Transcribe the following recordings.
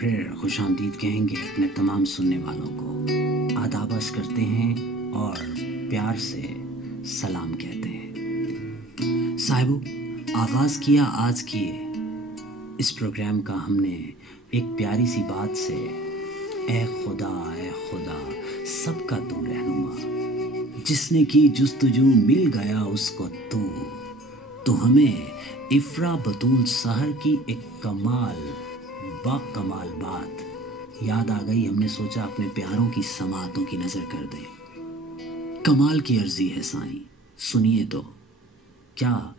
फिर खुशामदीद कहेंगे अपने तमाम सुनने वालों को। आदाब अर्ज़ करते हैं और प्यार से सलाम कहते हैं। साहिबो, आगाज़ किया आज की इस प्रोग्राम का हमने एक प्यारी सी बात से। ए खुदा सबका तू रहनुमा, जिसने की जुस्तजू मिल गया उसको तू। तो हमें इफ्रा बतूल सहर की एक बाकमाल बात याद आ गई। हमने सोचा अपने प्यारों की समातों की नज़र कर दें। कमाल की अर्जी है साईं, सुनिए तो क्या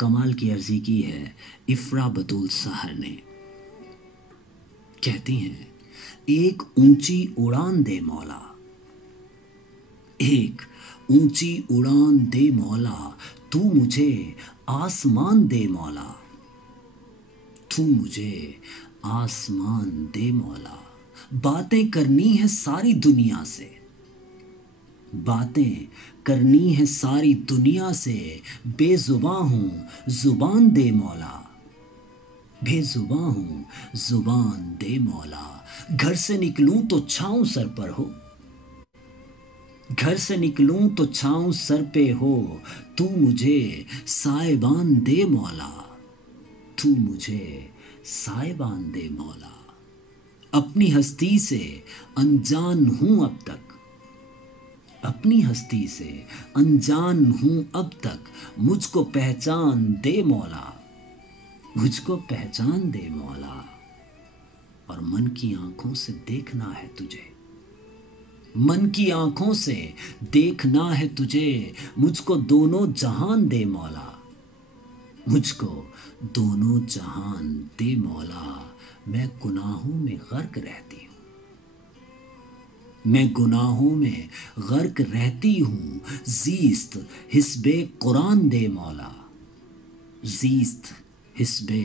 कमाल की अर्जी की है इफ्रा बतूल सहर ने। कहती हैं, एक ऊंची उड़ान दे मौला, एक ऊंची उड़ान दे मौला, तू मुझे आसमान दे मौला, तू मुझे आसमान दे मौला। बातें करनी है सारी दुनिया से, बातें करनी है सारी दुनिया से, बेजुबां हूं जुबान दे मौला, बेजुबां हूं जुबान दे मौला। घर से निकलूं तो छाऊं सर पर हो, घर से निकलूं तो छाऊं सर पे हो, तू मुझे साइबान दे मौला, तू मुझे साइबान दे मौला। अपनी हस्ती से अनजान हूं अब तक, अपनी हस्ती से अनजान हूं अब तक, मुझको पहचान दे मौला, मुझको पहचान दे मौला। और मन की आंखों से देखना है तुझे, मन की आंखों से देखना है तुझे, मुझको दोनों जहान दे मौला, मुझको दोनों जहान दे मौला। मैं गुनाहों में गर्क रहती हूँ, मैं गुनाहों में गर्क रहती हूँ, ज़ीस्त हिस्बे कुरान दे मौला, ज़ीस्त हिस्बे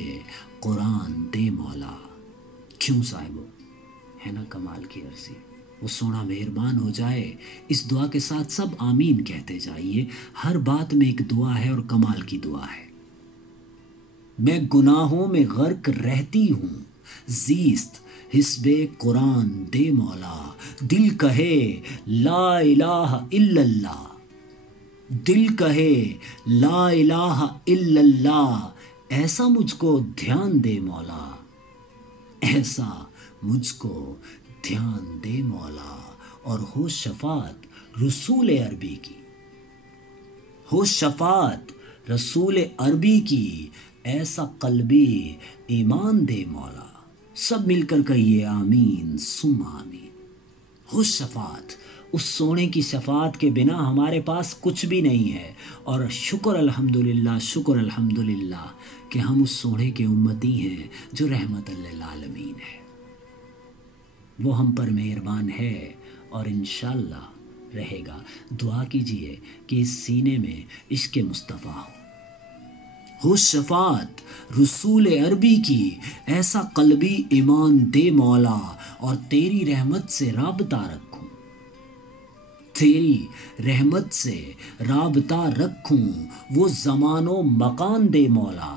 कुरान दे मौला। क्यों साहिबो, है ना कमाल की अर्ज़ी। वो सोना मेहरबान हो जाए। इस दुआ के साथ सब आमीन कहते जाइए। हर बात में एक दुआ है और कमाल की दुआ है। मैं गुनाहों में गर्क रहती हूँ, ज़ीस्त हिस्बे कुरान दे मौला। दिल कहे ला इलाहा इल्लल्लाह, दिल कहे ला इलाहा इल्लल्लाह, ऐसा मुझको ध्यान दे मौला, ऐसा मुझको ध्यान दे मौला। और हो शफात रसूल अरबी की, हो शफात रसूल अरबी की, ऐसा कल्बी ईमान दे मौला। सब मिलकर कहिए आमीन सुम आमीन। हो शफात, उस सोने की शफात के बिना हमारे पास कुछ भी नहीं है। और शुक्र अल्हम्दुलिल्लाह, शुक्र अल्हम्दुलिल्लाह कि हम उस सोने के उम्मती हैं जो रहमतुल लिल आलमीन है। वो हम पर मेहरबान है और इंशाअल्लाह रहेगा। दुआ कीजिए कि इस सीने में इश्क मुस्तफ़ा हो शफात रसूल अरबी की, ऐसा कल्बी ईमान दे मौला। और तेरी रहमत से राबता रखूं, तेरी रहमत से राबता रखूं, वो ज़मानो मकान दे मौला,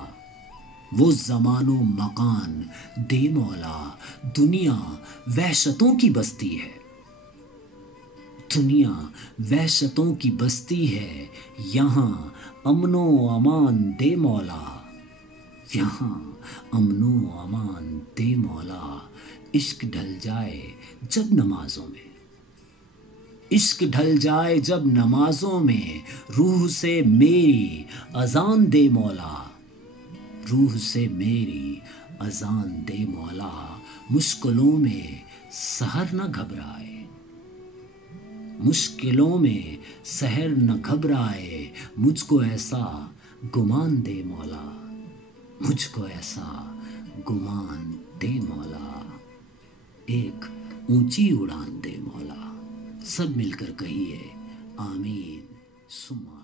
वो ज़मानो मकान दे मौला। दुनिया वहशतों की बस्ती है, दुनिया वहशतों की बस्ती है, यहाँ अमनो अमान दे मौला, यहाँ अमनो अमान दे मौला। इश्क ढल जाए जब नमाजों में, इश्क ढल जाए जब नमाजों में, रूह से मेरी अजान दे मौला, रूह से मेरी अजान दे मौला। मुश्किलों में सहर न घबराए, मुश्किलों में सहर न घबराए, मुझको ऐसा गुमान दे मौला, मुझको ऐसा गुमान दे मौला। एक ऊंची उड़ान दे मौला। सब मिलकर कहिए आमीन सुमा।